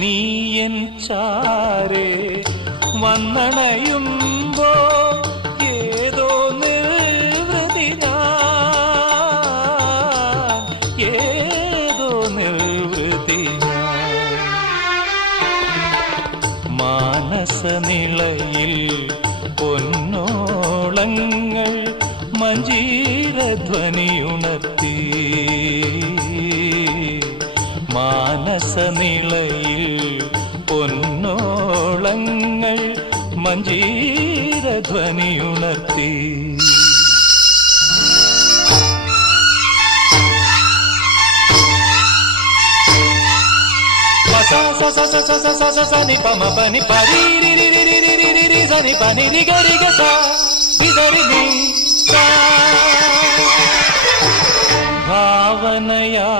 നീ എൻ ചാരേ വന്നണയുമ്പോ ഏതോ നിർവൃതി ഞാൻ, ഏതോ നിർവൃതി ഞാൻ. മാനസനിളയിൽ പൊന്നോളങ്ങൾ മഞ്ജീരധ്വനിയുണർത്തി. മാനസനിളയിൽ പൊന്നോളങ്ങൾ മഞ്ജീരധ്വനിയുണർത്തി. സനി പമ പനി പരി സനി പനി രി ഗരി ഗ സ ഇദരി നി സ. ഭാവനയാ